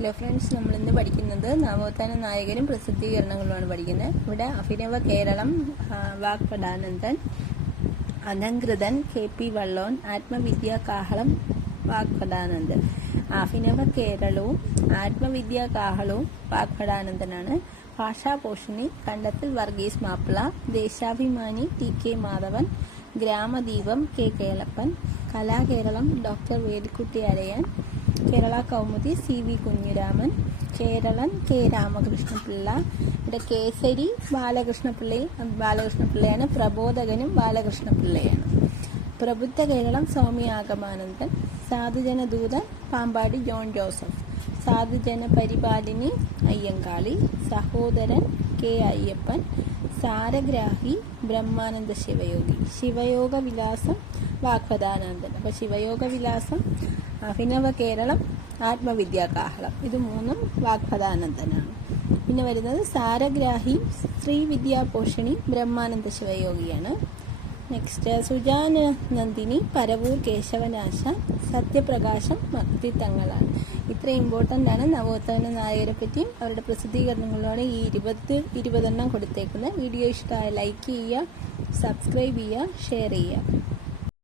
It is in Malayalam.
ഹലോ ഫ്രണ്ട്സ്, നമ്മളിന്ന് പഠിക്കുന്നത് നവോത്ഥാന നായകരും പ്രസിദ്ധീകരണങ്ങളുമാണ് പഠിക്കുന്നത്. ഇവിടെ അഭിനവ കേരളം, വാഗ്ഭടാനന്ദൻ, അനങ്കൃതൻ, KP വള്ളോൻ, ആത്മവിദ്യാ കാഹളം, വാഗ്ഭടാനന്ദൻ. അഭിനവ കേരളവും ആത്മവിദ്യാ കാഹളവും വാഗ്ഭടാനന്ദനാണ്. ഭാഷാപോഷിണി കണ്ടത്തിൽ Varghese Mappila, Deshabhimani TK Madhavan, Gramadeepam K Kelappan, കലാകേരളം doctor Velikutty അരയൻ, Kerala Kaumudi CV Kunhiraman, കേരളൻ K Ramakrishna Pillai. ഇവിടെ കേസരി ബാലകൃഷ്ണപിള്ളയാണ്, പ്രബോധകനും ബാലകൃഷ്ണപിള്ളയാണ്. പ്രബുദ്ധ കേരളം സ്വാമി ആഗമാനന്ദൻ, സാധുജനദൂതൻ പാമ്പാടി ജോൺ ജോസഫ്, സാധുജന പരിപാലിനി അയ്യങ്കാളി, സഹോദരൻ K അയ്യപ്പൻ, സാരഗ്രാഹി ബ്രഹ്മാനന്ദ ശിവയോഗി, ശിവയോഗ വിലാസം വാഗ്ഭടാനന്ദൻ. അപ്പോൾ ശിവയോഗ വിലാസം, അഭിനവ കേരളം, ആത്മവിദ്യാ കാഹളം, ഇത് മൂന്നും വാഗ്ഭടാനന്ദനാണ്. പിന്നെ വരുന്നത് സാരഗ്രാഹി ശ്രീവിദ്യാപോഷിണി ബ്രഹ്മാനന്ദ ശിവയോഗിയാണ്. നെക്സ്റ്റ് സുജാനന്ദിനി പരവൂർ കേശവനാശാൻ, സത്യപ്രകാശം ഭക്തിത്തങ്ങളാണ്. ഇത്ര ഇമ്പോർട്ടൻ്റ് ആണ് നവോത്ഥാന നായകരെ പറ്റിയും അവരുടെ പ്രസിദ്ധീകരണങ്ങളോടെ ഈ 20 കൊടുത്തേക്കുന്നത്. വീഡിയോ ഇഷ്ടമായ ലൈക്ക് ചെയ്യുക, സബ്സ്ക്രൈബ് ചെയ്യുക, ഷെയർ ചെയ്യുക.